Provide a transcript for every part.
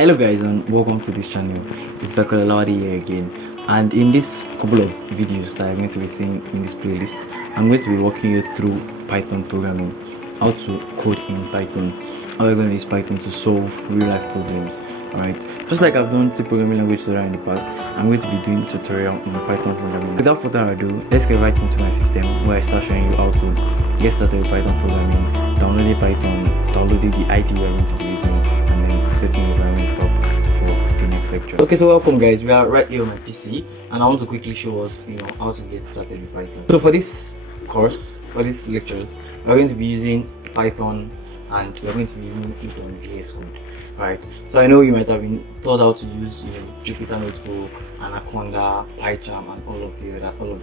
Hello guys and welcome to this channel. It's Vicol here again, and in this couple of videos that I'm going to be seeing in this playlist, I'm going to be walking you through Python programming, how to code in Python, how we're going to use Python to solve real life problems. Alright, just like I've done C programming language tutorial in the past, I'm going to be doing tutorial in Python programming. Without further ado, let's get right into my system where I start showing you how to get started with Python programming, downloading Python, downloading the IDE we're going to be using, and then setting the environment up for the next lecture. Okay, so welcome guys. We are right here on my PC, and I want to quickly show us, how to get started with Python. So for this course, for these lectures, we're going to be using Python, and we're going to be using it on VSCode. Right, so I know you might have been taught how to use Jupyter Notebook, Anaconda, PyCharm, and all of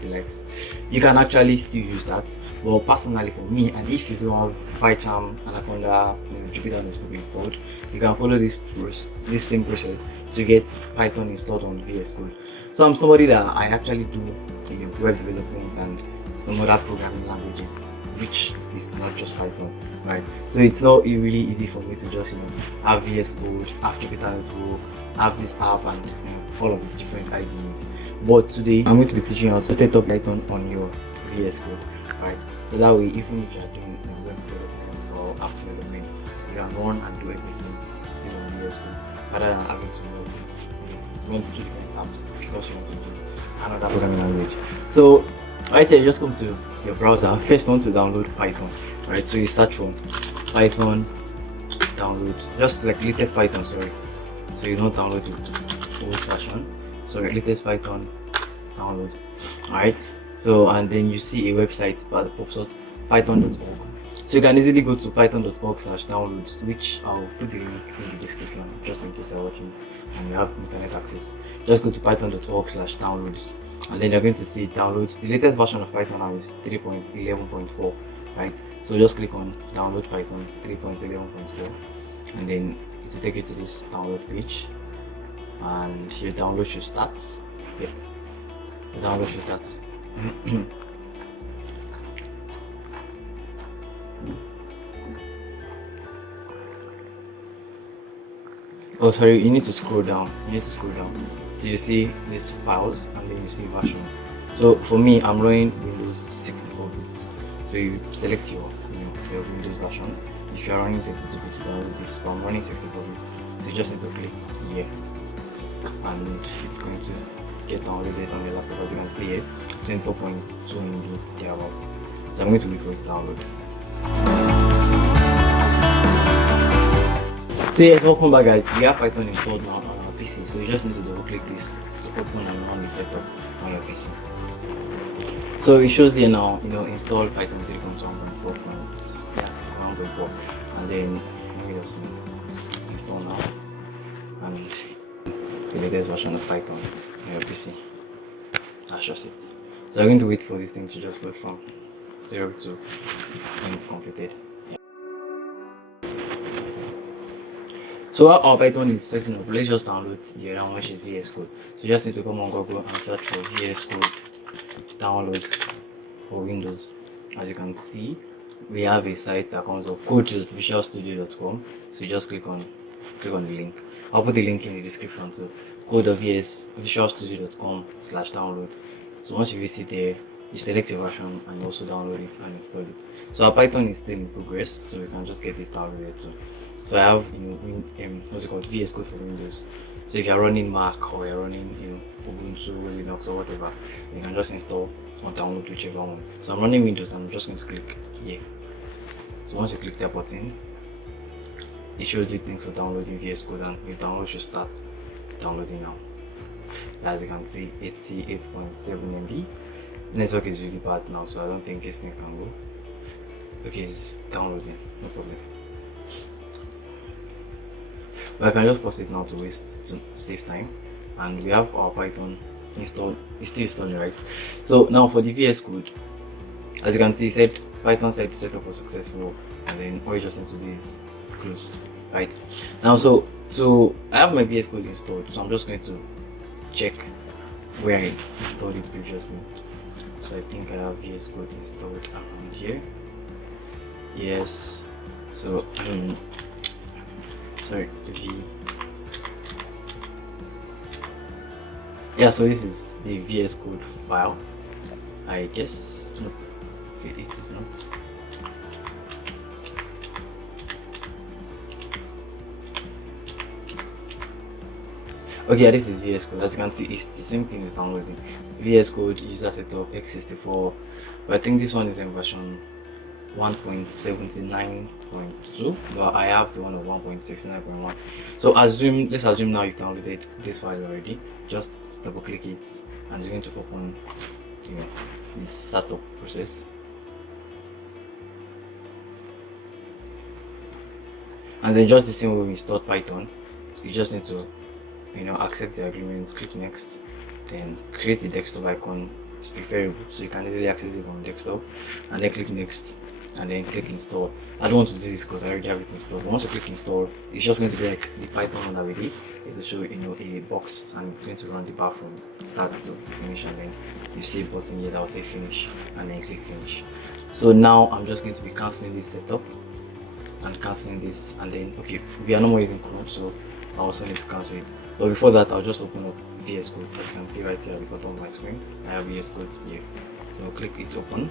the likes. You can actually still use that. Well, personally for me, and if you don't have PyCharm, Anaconda, Jupyter Notebook installed, you can follow this same process to get Python installed on VS Code. So I'm somebody that I actually do web development and some other programming languages, which is not just Python, right? So it's not really easy for me to just have VS Code, have Jupyter Notebook, have this app, and all of the different IDEs. But today I'm going to be teaching you how to set up Python on your VS Code, right? So that way, even if you are doing web development or app development, you can run and do everything still on VS Code, rather than having to run two different apps because you want to do another programming language. So right here, you just come to your browser. First, you want to download Python, right? So you search for Python, download, just like latest Python, sorry. So you don't download the old version. So latest Python, download. Alright. So and then you see a website that pops up, python.org. So you can easily go to python.org/downloads, which I'll put the link in the description just in case you're watching and you have internet access. Just go to python.org/downloads. And then you're going to see download. The latest version of Python now is 3.11.4, right? So just click on download Python 3.11.4, and then it will take you to this download page, and your download should start. Yep, the download should start. Oh, sorry, you need to scroll down. So you see these files, and then you see version. So for me, I'm running Windows 64 bits. So you select your Windows version. If you are running 32 bits, download this. But I'm running 64 bits. So you just need to click here, and it's going to get downloaded on your laptop. As you can see here, 24.2 MB thereabouts. So I'm going to wait for it to download. So yes, welcome back guys. We have Python installed now on our PC, so you just need to double click this to open and run the setup on your PC. So it shows here now, install Python 3.1.4, and then we just install now, and the latest version of Python on your PC. That's just it. So I'm going to wait for this thing to just load from 0 to when it's completed. So while our Python is setting up, let's just download the other one, which is VSCode. So you just need to come on Google and search for VSCode download for Windows. As you can see, we have a site that comes up, code.visualstudio.com. So you just click on the link. I'll put the link in the description to code.visualstudio.com/download. So once you visit there, you select your version and also download it and install it. So our Python is still in progress, so we can just get this downloaded too. So I have VS Code for Windows. So if you're running Mac or you're running Ubuntu, Linux, or whatever, you can just install or download whichever one. So I'm running Windows, and I'm just going to click here. So once you click that button, it shows you things for downloading VS Code, and your download should start downloading now. As you can see, 88.7 MB. Network is really bad now, so I don't think this thing can go. Okay, it's downloading, no problem. But I can just pause it now to save time, and we have our Python installed. It's still installing, right? So now for the VS Code, as you can see, Python said setup was successful, and then all you just need to do is close, right? Now, so I have my VS Code installed, so I'm just going to check where I installed it previously. So I think I have VS Code installed around here. Yes. So sorry, Yeah, so this is the VS Code file, I guess. No, okay, it is not. Okay, yeah, this is VS Code. As you can see, it's the same thing as downloading. VS Code, user setup, x64, but I think this one is in version 1.79.2, but I have the one of 1.69.1. So let's assume now you've downloaded this file already. Just double click it and it's going to open, the setup process. And then just the same way we installed Python, you just need to accept the agreement, click next, then create the desktop icon. It's preferable so you can easily access it from desktop, and then click next and then click install. I don't want to do this because I already have it installed. But once you click install, it's just going to be like the Python one that we did. It's to show a box and it's going to run the bar from start to finish, and then you see a button here that will say finish and then click finish. So now I'm just going to be cancelling this setup and cancelling this, and then okay, we are no more using Chrome, so I also need to cancel it. But before that, I'll just open up VS Code. As you can see right here at the bottom of my screen, I have VS Code here. So I'll click it open.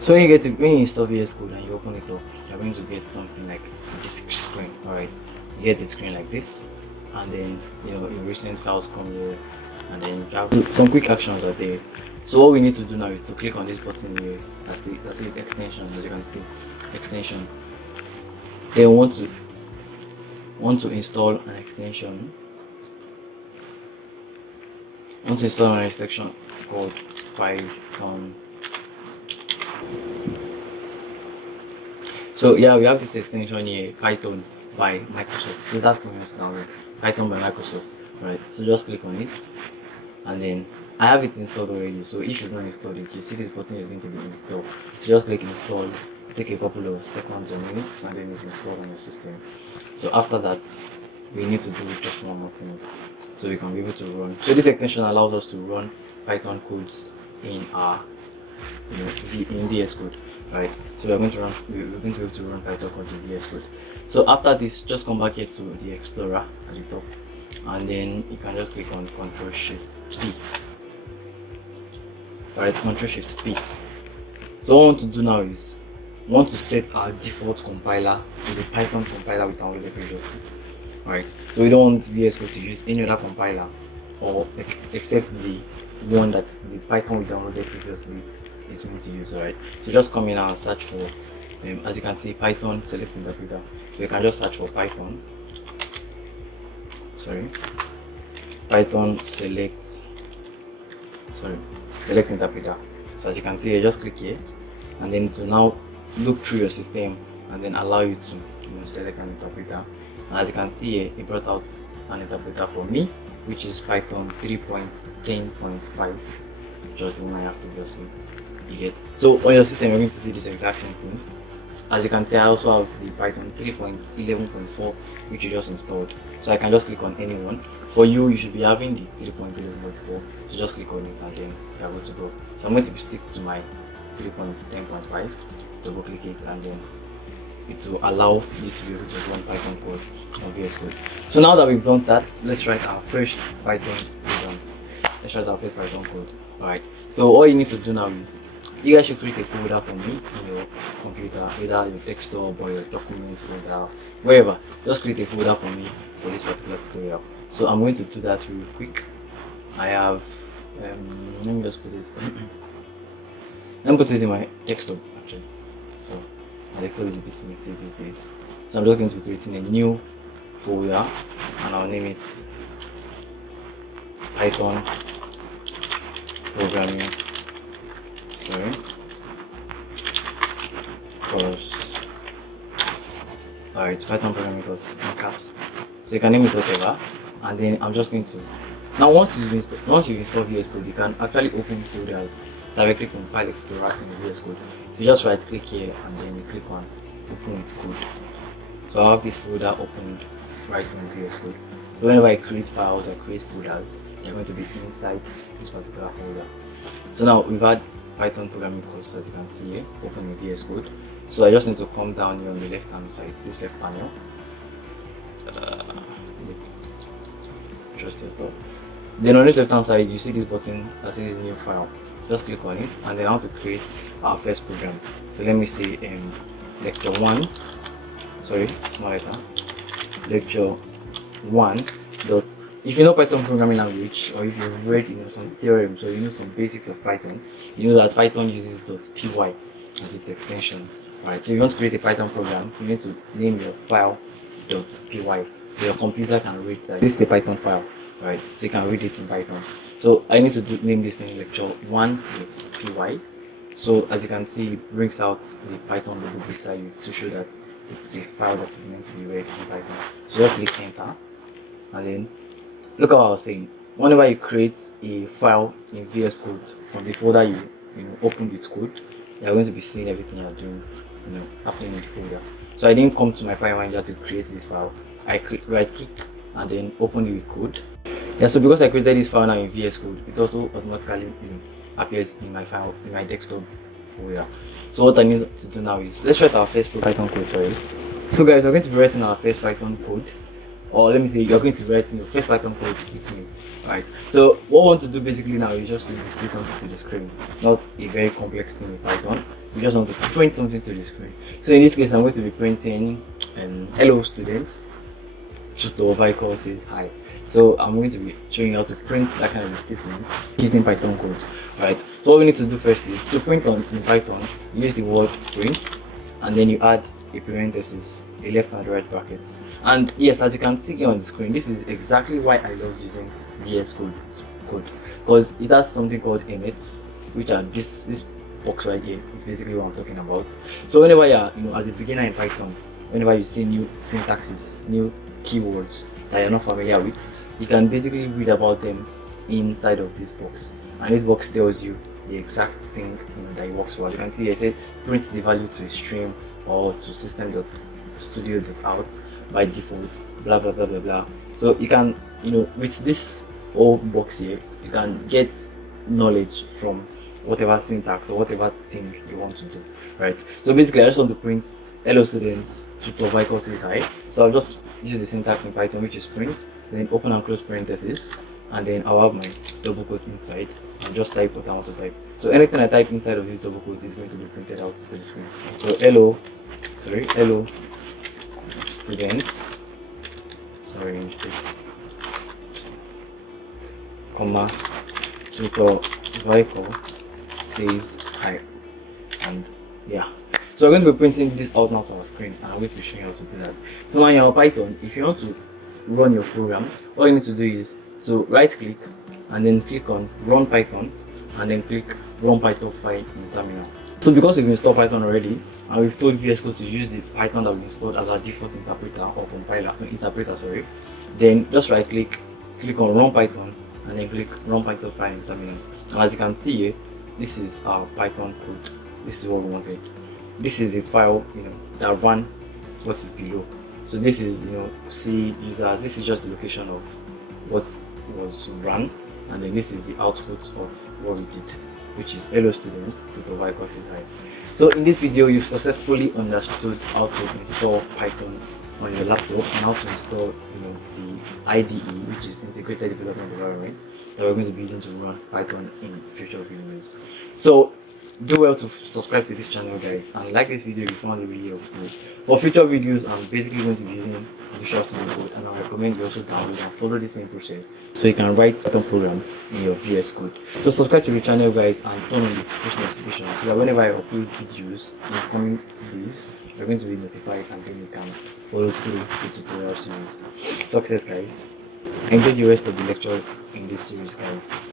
So when you install VS Code and you open it up, you're going to get something like this screen. Alright, you get the screen like this, and then your recent files come here, and then you have some quick actions are there. So what we need to do now is to click on this button here that says extension. As you can see, extension. Then want to install an extension. Want to install an extension called Python. So yeah, we have this extension here, Python by Microsoft. So that's the one to download, Python by Microsoft. Right. So just click on it, and then I have it installed already. So if you've not installed it, you see this button is going to be installed. So just click install. Take a couple of seconds or minutes, and then it's installed on your system. So after that, we need to do just one more thing so we can be able to run. So this extension allows us to run Python codes in our in VS Code, right? So we're going to be able to run Python code in VS Code. So after this, just come back here to the Explorer at the top, and then you can just click on Ctrl Shift P. Alright, Ctrl Shift P. So what I want to do now is want to set our default compiler to the Python compiler we downloaded previously. Alright, so we don't want VS Code to use any other compiler or except the one that the Python we downloaded previously is going to use. Alright, so just come in and search for as you can see, Python select interpreter. You can just search for Python select interpreter. So as you can see here, just click here, and then to now look through your system and then allow you to select an interpreter. And as you can see here, it brought out an interpreter for me, which is Python 3.10.5, just the one I have previously. You get, so on your system you're going to see this exact same thing. As you can see, I also have the Python 3.11.4, which you just installed. So I can just click on any one. For you should be having the 3.11.4, so just click on it and then you're able to go. So I'm going to stick to my 3.10.5, double click it, and then it will allow you to be able to run Python code on VS Code. So now that we've done that, let's write our first Python code. Alright, so all you need to do now is you guys should create a folder for me in your computer, either your desktop or your documents folder, wherever. Just create a folder for me for this particular tutorial. So I'm going to do that real quick. I have let me just put it let me put it in my desktop actually. So my desktop is a bit messy these days. So I'm just going to be creating a new folder and I'll name it Python programming course. Alright, Python programming course in caps. So you can name it whatever, and then I'm just going to now once you install VS Code, you can actually open folders directly from File Explorer in VS Code. So you just right click here and then you click on Open with Code. So I have this folder opened right in VS Code. So whenever I create files, I create folders, they're going to be inside this particular folder. So now we've had Python programming course, as you can see here, open in VS Code. So I just need to come down here on the left hand side, this left panel, just the top. Then on this left hand side, you see this button that says new file. Just click on it, and then I want to create our first program. So let me say lecture 1, sorry, small letter, lecture 1 dot. If you know Python programming language, or if you've read some theorems, or you know some basics of Python, you know that Python uses .py as its extension. Right, so if you want to create a Python program, you need to name your file .py, so your computer can read that this is a Python file, right? So you can read it in Python. So I need to name this thing lecture 1.py. So as you can see, it brings out the Python logo beside it to show that it's a file that is meant to be read in Python. So just click enter, and then look at what I was saying. Whenever you create a file in VSCode from the folder you opened with code, you're going to be seeing everything you're doing happening in the folder. So I didn't come to my file manager to create this file. I right click and then open it with code. Yeah, so because I created this file now in VSCode, it also automatically appears in my file, in my desktop folder. So what I need to do now is, let's write our first Python code. So guys, we're going to be writing our first Python code, or let me say you're going to be writing your first Python code with me. Right, so what we want to do basically now is just to display something to the screen, not a very complex thing in Python. We just want to print something to the screen. So in this case, I'm going to be printing hello students, tutor Vicol says hi. So I'm going to be showing you how to print that kind of a statement using Python code. Alright, so what we need to do first is to print in Python, use the word print, and then you add a parenthesis, a left and right brackets. And yes, as you can see on the screen, this is exactly why I love using VSCode code, because it has something called emits, which are this box right here is basically what I'm talking about. So whenever you're as a beginner in Python, whenever you see new syntaxes, new keywords that you're not familiar with, you can basically read about them inside of this box, and this box tells you the exact thing that it works for. As you can see, I said print the value to a stream or to system.studio.out by default, blah blah blah blah blah. So you can with this whole box here, you can get knowledge from whatever syntax or whatever thing you want to do, right? So basically, I just want to print hello students, tutor Vicol says hi. So I'll just use the syntax in Python, which is print, then open and close parentheses, and then I'll have my double quote inside and just type what I want to type. So anything I type inside of this double quote is going to be printed out to the screen. So hello students, sorry mistakes, comma, tutor Vicol says hi, and yeah. So we're going to be printing this out now to our screen, and I'm going to be showing you how to do that. So now in your Python, if you want to run your program, all you need to do is to right click and then click on run Python, and then click run Python file in terminal. So because we've installed Python already, and we've told VSCode to use the Python that we installed as our default interpreter or compiler, then just right click on run Python, and then click run Python file in terminal. And as you can see here, this is our Python code. This is what we wanted. This is the file that ran what is below. So this is C users, this is just the location of what was run, and then this is the output of what we did, which is hello students to provide courses hi. So in this video, you've successfully understood how to install Python on your laptop and how to install the IDE, which is integrated development environment, that we're going to be using to run Python in future videos. So do well to subscribe to this channel, guys, and like this video if you found it really helpful. For future videos, I'm basically going to be using Visual Studio Code, and I recommend you also download and follow the same process so you can write Python program in your VS Code. So subscribe to the channel, guys, and turn on the push notification so that whenever I upload videos in coming days, you're going to be notified, and then you can follow through the tutorial series. Success, guys. Enjoy the rest of the lectures in this series, guys.